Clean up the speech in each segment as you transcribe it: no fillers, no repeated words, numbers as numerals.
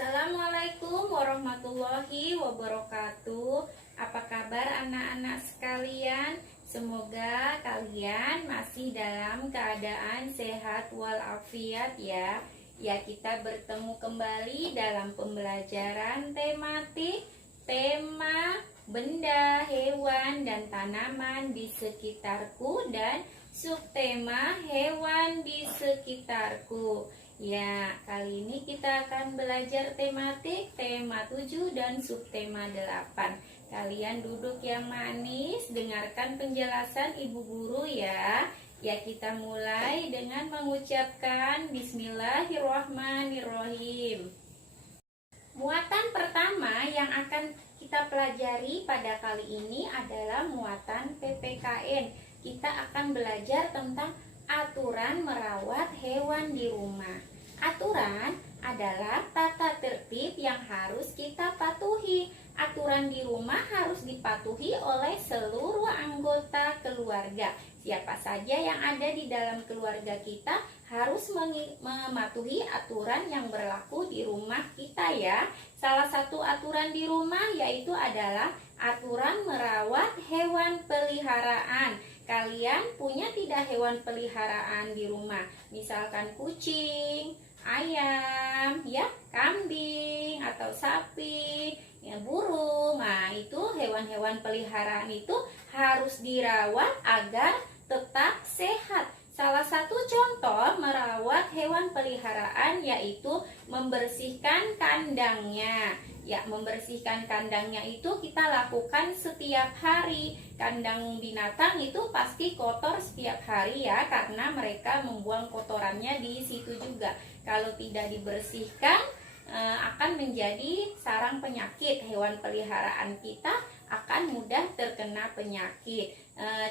Assalamualaikum warahmatullahi wabarakatuh. Apa kabar anak-anak sekalian? Semoga kalian masih dalam keadaan sehat walafiat ya. Ya, kita bertemu kembali dalam pembelajaran tematik tema benda, hewan, dan tanaman di sekitarku dan subtema hewan di sekitarku. Ya, kali ini kita akan belajar tematik tema 7 dan subtema 8. Kalian duduk yang manis, dengarkan penjelasan ibu guru ya. Ya, kita mulai dengan mengucapkan Bismillahirrahmanirrahim. Muatan pertama yang akan kita pelajari pada kali ini adalah muatan PPKN. Kita akan belajar tentang aturan merawat hewan di rumah. Aturan adalah tata tertib yang harus kita patuhi. Aturan di rumah harus dipatuhi oleh seluruh anggota keluarga. Siapa saja yang ada di dalam keluarga kita harus mematuhi aturan yang berlaku di rumah kita ya. Salah satu aturan di rumah yaitu adalah aturan merawat hewan peliharaan. Kalian punya tidak hewan peliharaan di rumah? Misalkan kucing, ayam, ya, kambing atau sapi, ya, burung. Nah, itu hewan-hewan peliharaan itu harus dirawat agar tetap sehat. Salah satu contoh merawat hewan peliharaan yaitu membersihkan kandangnya. Ya, membersihkan kandangnya itu kita lakukan setiap hari. Kandang binatang itu pasti kotor setiap hari ya, karena mereka membuang kotorannya di situ juga. Kalau tidak dibersihkan akan menjadi sarang penyakit. Hewan peliharaan kita akan mudah terkena penyakit.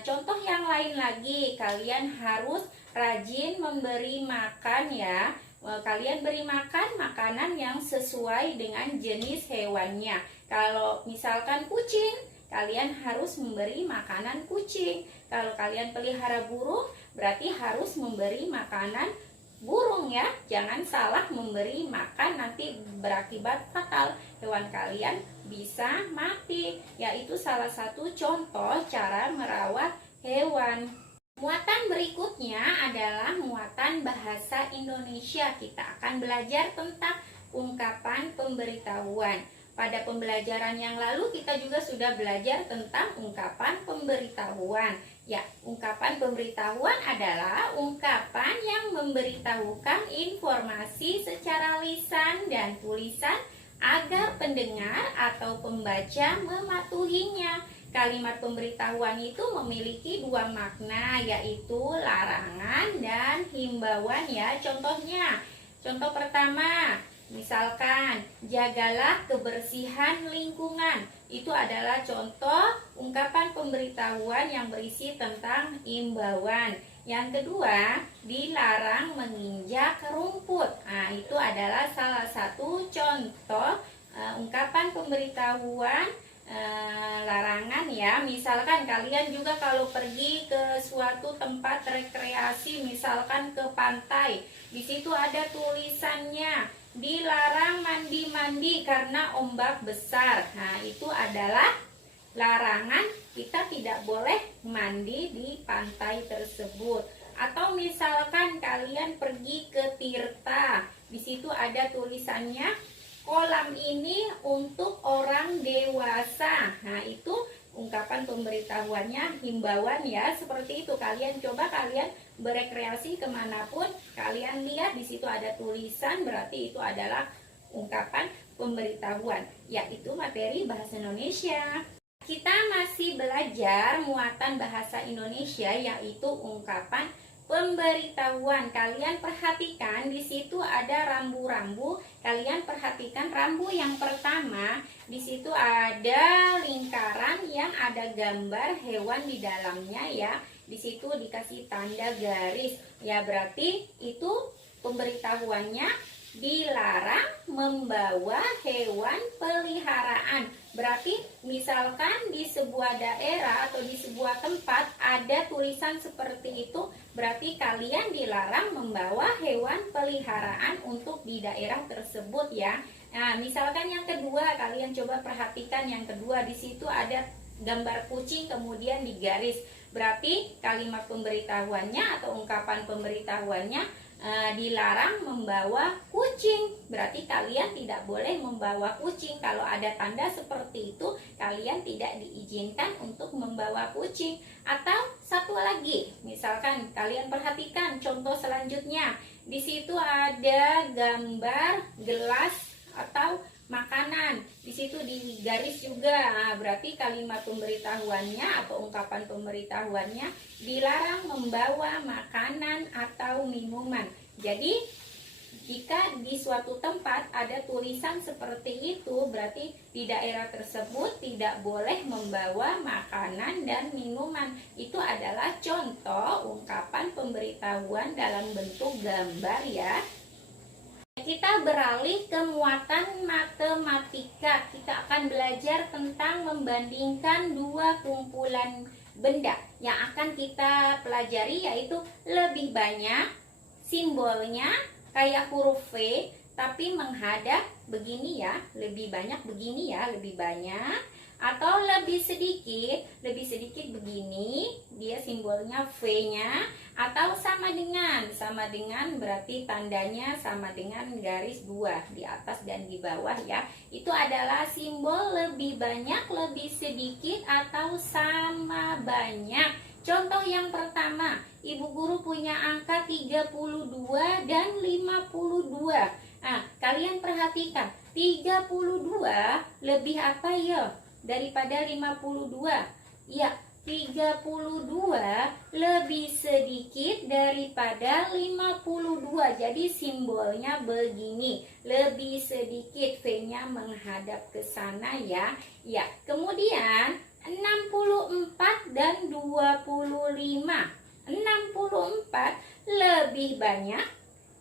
Contoh yang lain lagi, kalian harus rajin memberi makan ya. Kalian beri makan makanan yang sesuai dengan jenis hewannya. Kalau misalkan kucing, kalian harus memberi makanan kucing. Kalau kalian pelihara burung, berarti harus memberi makanan burung ya. Jangan salah memberi makan, nanti berakibat fatal. Hewan kalian bisa mati. Yaitu salah satu contoh cara merawat hewan. Muatan berikutnya adalah muatan bahasa Indonesia. Kita akan belajar tentang ungkapan pemberitahuan. Pada pembelajaran yang lalu kita juga sudah belajar tentang ungkapan pemberitahuan. Ya, ungkapan pemberitahuan adalah ungkapan yang memberitahukan informasi secara lisan dan tulisan agar pendengar atau pembaca mematuhinya. Kalimat pemberitahuan itu memiliki dua makna, yaitu larangan dan himbauan ya. Contoh pertama, misalkan jagalah kebersihan lingkungan. Itu adalah contoh ungkapan pemberitahuan yang berisi tentang himbauan. Yang kedua, dilarang menginjak rumput. Nah, itu adalah salah satu contoh ungkapan pemberitahuan larangan ya. Misalkan kalian juga kalau pergi ke suatu tempat rekreasi, misalkan ke pantai, di situ ada tulisannya dilarang mandi-mandi karena ombak besar. Nah, itu adalah larangan, kita tidak boleh mandi di pantai tersebut. Atau misalkan kalian pergi ke tirta, di situ ada tulisannya kolam ini untuk orang dewasa. Nah, itu ungkapan pemberitahuannya, himbauan ya. Seperti itu, kalian berekreasi kemanapun, kalian lihat di situ ada tulisan, berarti itu adalah ungkapan pemberitahuan. Yaitu materi bahasa Indonesia. Kita masih belajar muatan bahasa Indonesia, yaitu ungkapan pemberitahuan. Kalian perhatikan di situ ada rambu-rambu. Kalian perhatikan rambu yang pertama, di situ ada lingkaran yang ada gambar hewan di dalamnya ya. Di situ dikasih tanda garis. Ya, berarti itu pemberitahuannya dilarang membawa hewan peliharaan. Berarti misalkan di sebuah daerah atau di sebuah tempat ada tulisan seperti itu, berarti kalian dilarang membawa hewan peliharaan untuk di daerah tersebut ya. Nah, misalkan yang kedua, kalian coba perhatikan yang kedua, di situ ada gambar kucing kemudian digaris. Berarti kalimat pemberitahuannya atau ungkapan pemberitahuannya dilarang membawa kucing. Berarti kalian tidak boleh membawa kucing. Kalau ada tanda seperti itu, kalian tidak diizinkan untuk membawa kucing. Atau satu lagi, misalkan kalian perhatikan contoh selanjutnya. Di situ ada gambar gelas atau makanan. Di situ digaris juga. Nah, berarti kalimat pemberitahuannya atau ungkapan pemberitahuannya dilarang membawa makanan atau minuman. Jadi jika di suatu tempat ada tulisan seperti itu, berarti di daerah tersebut tidak boleh membawa makanan dan minuman. Itu adalah contoh ungkapan pemberitahuan dalam bentuk gambar ya. Kita beralih ke muatan matematika. Kita akan belajar tentang membandingkan dua kumpulan benda. Yang akan kita pelajari yaitu lebih banyak simbolnya kayak huruf V, tapi menghadap begini ya, lebih banyak begini ya, lebih banyak. Atau lebih sedikit begini, dia simbolnya V-nya. Atau sama dengan berarti tandanya sama dengan garis 2 di atas dan di bawah ya. Itu adalah simbol lebih banyak, lebih sedikit, atau sama banyak. Contoh yang pertama, Ibu Guru punya angka 32 dan 52. Nah, kalian perhatikan, 32 lebih apa ya daripada 52? Ya, 32 lebih sedikit daripada 52. Jadi simbolnya begini, lebih sedikit, V-nya menghadap ke sana ya. Ya, kemudian 64 dan 25. 64 lebih banyak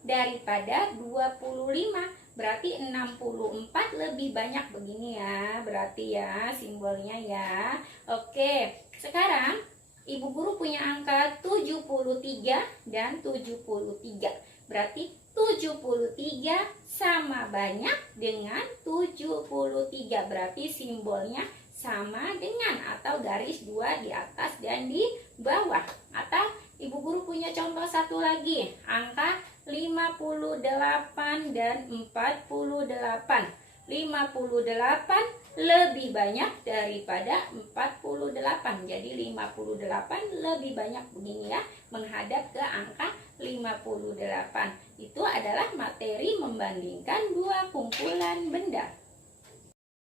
daripada 25. Berarti 64 lebih banyak begini ya. Berarti ya simbolnya ya. Oke, sekarang Ibu Guru punya angka 73 dan 73. Berarti 73 sama banyak dengan 73. Berarti simbolnya sama dengan atau garis 2 di atas dan di bawah. Atau Ibu Guru punya contoh satu lagi, angka 58 dan 48. 58 lebih banyak daripada 48. Jadi 58 lebih banyak begini ya, menghadap ke angka 58. Itu adalah materi membandingkan dua kumpulan benda.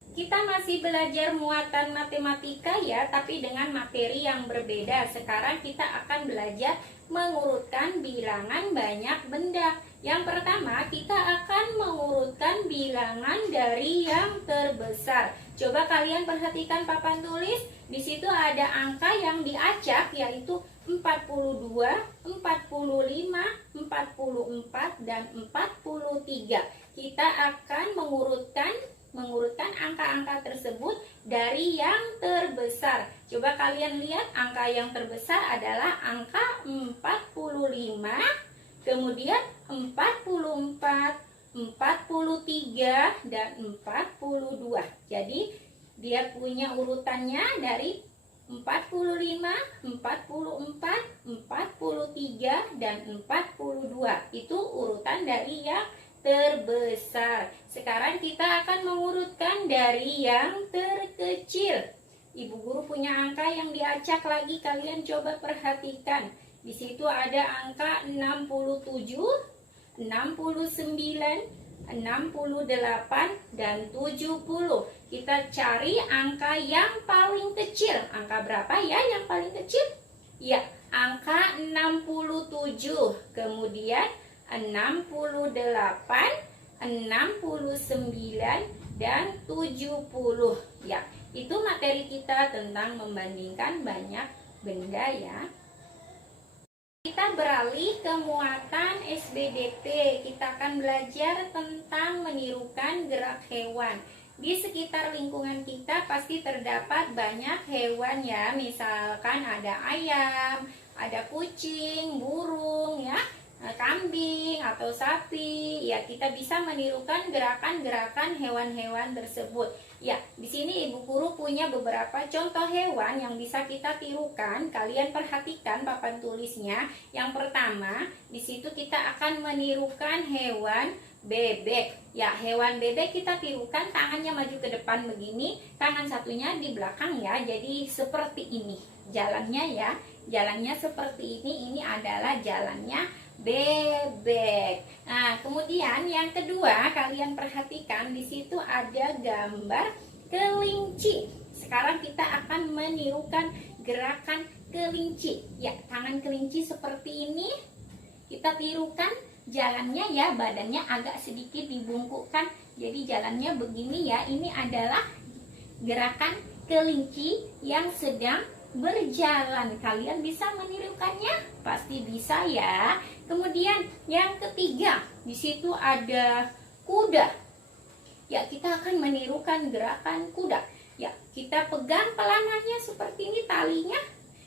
Kita masih belajar muatan matematika ya, tapi dengan materi yang berbeda. Sekarang kita akan belajar mengurutkan bilangan banyak benda. Yang pertama, kita akan mengurutkan bilangan dari yang terbesar. Coba kalian perhatikan papan tulis. Di situ ada angka yang diacak, yaitu 42, 45, 44, dan 43. Kita akan mengurutkan angka-angka tersebut dari yang terbesar. Coba kalian lihat, angka yang terbesar adalah angka 45, kemudian 44, 43, dan 42. Jadi dia punya urutannya dari 45, 44, 43, dan 42. Itu urutan dari yang terbesar. Sekarang kita akan mengurutkan dari yang terkecil. Ibu Guru punya angka yang diacak lagi, kalian coba perhatikan. Di situ ada angka 67, 69, 68, dan 70. Kita cari angka yang paling kecil. Angka berapa ya yang paling kecil? Ya, angka 67. Kemudian 68, 69, dan 70. Ya, itu materi kita tentang membandingkan banyak benda ya. Kita beralih ke muatan SBDP. Kita akan belajar tentang menirukan gerak hewan. Di sekitar lingkungan kita pasti terdapat banyak hewan ya. Misalkan ada ayam, ada kucing, burung ya. kambing atau sapi, ya kita bisa menirukan gerakan-gerakan hewan-hewan tersebut. Ya, di sini Ibu Guru punya beberapa contoh hewan yang bisa kita tirukan. Kalian perhatikan papan tulisnya. Yang pertama, di situ kita akan menirukan hewan bebek. Ya, hewan bebek kita tirukan, tangannya maju ke depan begini, tangan satunya di belakang ya. Jadi seperti ini jalannya ya. Jalannya seperti ini adalah jalannya bebek. Nah, kemudian yang kedua, kalian perhatikan di situ ada gambar kelinci. Sekarang kita akan menirukan gerakan kelinci. Ya, tangan kelinci seperti ini. Kita tirukan jalannya ya, badannya agak sedikit dibungkukkan. Jadi jalannya begini ya. Ini adalah gerakan kelinci yang sedang berjalan. Kalian bisa menirukannya? Pasti bisa ya. Kemudian yang ketiga, di situ ada kuda. Ya, kita akan menirukan gerakan kuda. Ya, kita pegang pelananya seperti ini talinya.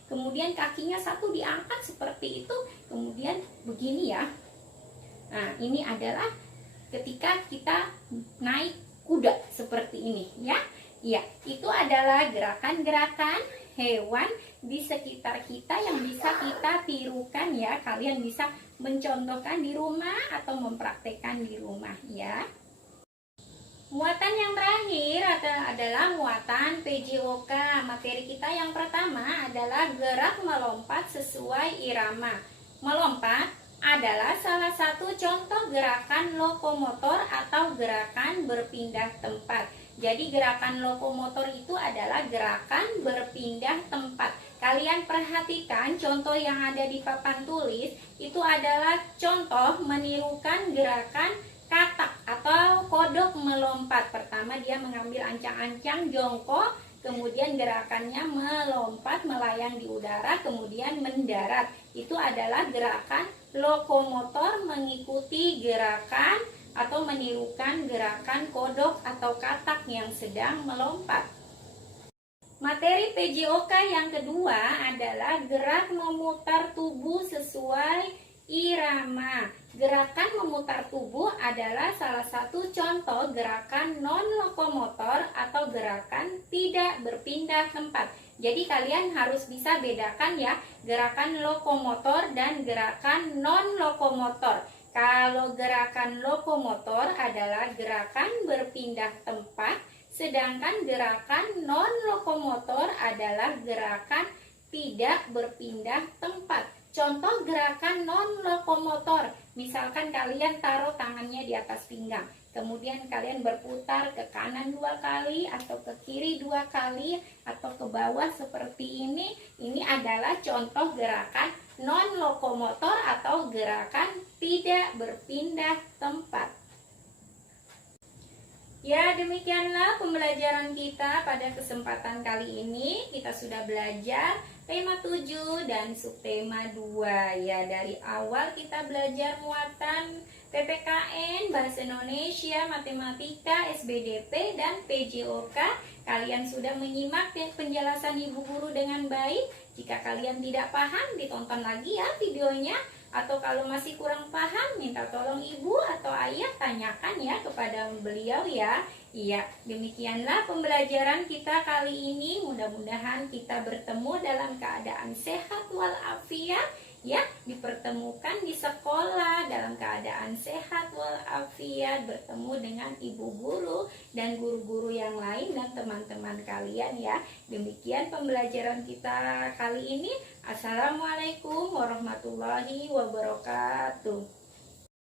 Kemudian kakinya satu diangkat seperti itu. Kemudian begini ya. Nah, ini adalah ketika kita naik kuda seperti ini ya. Ya, itu adalah gerakan-gerakan hewan di sekitar kita yang bisa kita tirukan ya. Kalian bisa mencontohkan di rumah atau mempraktekkan di rumah ya. Muatan yang terakhir adalah muatan PJOK. Materi kita yang pertama adalah gerak melompat sesuai irama. Melompat adalah salah satu contoh gerakan lokomotor atau gerakan berpindah tempat. Jadi gerakan lokomotor itu adalah gerakan berpindah tempat. Kalian perhatikan contoh yang ada di papan tulis, itu adalah contoh menirukan gerakan katak atau kodok melompat. Pertama dia mengambil ancang-ancang jongkok, kemudian gerakannya melompat melayang di udara, kemudian mendarat. Itu adalah gerakan lokomotor mengikuti gerakan atau menirukan gerakan kodok atau katak yang sedang melompat. Materi PJOK yang kedua adalah gerak memutar tubuh sesuai irama. Gerakan memutar tubuh adalah salah satu contoh gerakan non-lokomotor atau gerakan tidak berpindah tempat. Jadi kalian harus bisa bedakan ya, gerakan lokomotor dan gerakan non-lokomotor. Kalau gerakan lokomotor adalah gerakan berpindah tempat, sedangkan gerakan non-lokomotor adalah gerakan tidak berpindah tempat. Contoh gerakan non-lokomotor, misalkan kalian taruh tangannya di atas pinggang, kemudian kalian berputar ke kanan 2 kali atau ke kiri 2 kali atau ke bawah seperti ini. Ini adalah contoh gerakan non-lokomotor atau gerakan tidak berpindah tempat. Ya, demikianlah pembelajaran kita pada kesempatan kali ini. Kita sudah belajar tema 7 dan subtema 2 ya. Dari awal kita belajar muatan PPKN, Bahasa Indonesia, Matematika, SBDP, dan PJOK. Kalian sudah menyimak penjelasan Ibu Guru dengan baik. Jika kalian tidak paham, ditonton lagi ya videonya. Atau kalau masih kurang paham, minta tolong ibu atau ayah tanyakan ya kepada beliau ya. Iya, demikianlah pembelajaran kita kali ini. Mudah-mudahan kita bertemu dalam keadaan sehat walafiat ya, dipertemukan di sekolah dalam keadaan sehat walafiat, bertemu dengan ibu guru dan guru-guru yang lain dan teman-teman kalian ya. Demikian pembelajaran kita kali ini. Assalamualaikum warahmatullahi wabarakatuh.